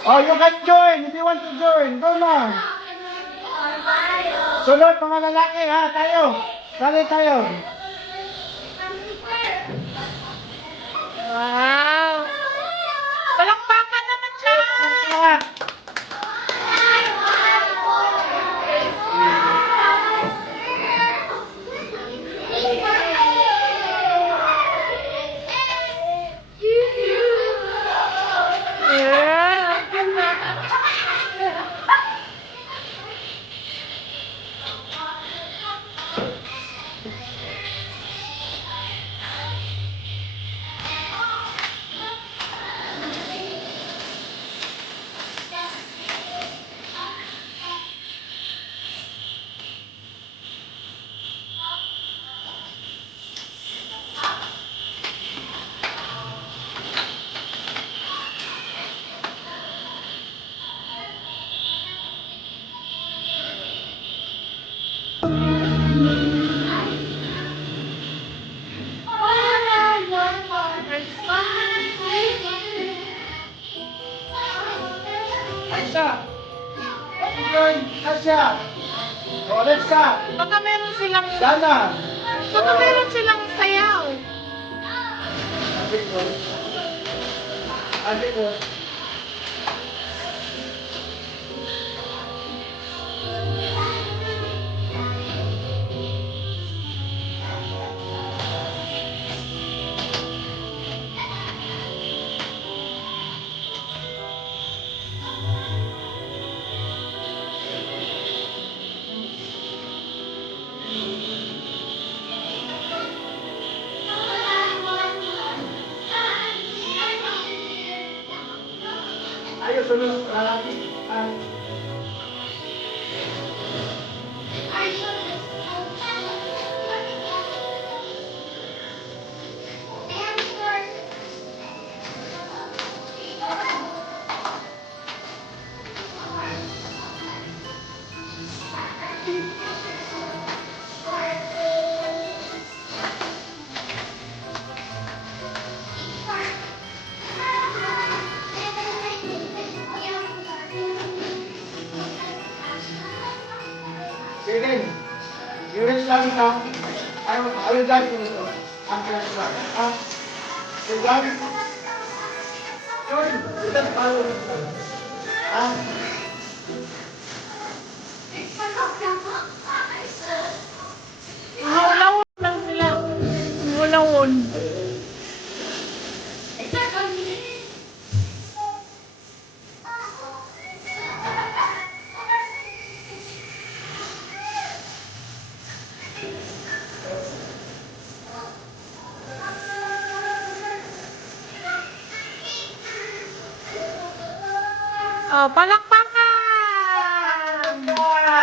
Oh, you can join if you want to join. Go na. Sunod mga lalaki ha, tayo. Sali tayo. Wow! Palakpakan naman siya! Asya. Join. Asya. Oh, let's go. Baka meron silang... Sana. Baka meron silang sayaw. Adik ko. Adik ko. Ayo sunod lalaki. Sige. Yun lang ito. I will drive you ito. Ang pinag-drive. Will drive? Yun. Ito pa. Mulawon lang sila. Mulawon. Oh, palak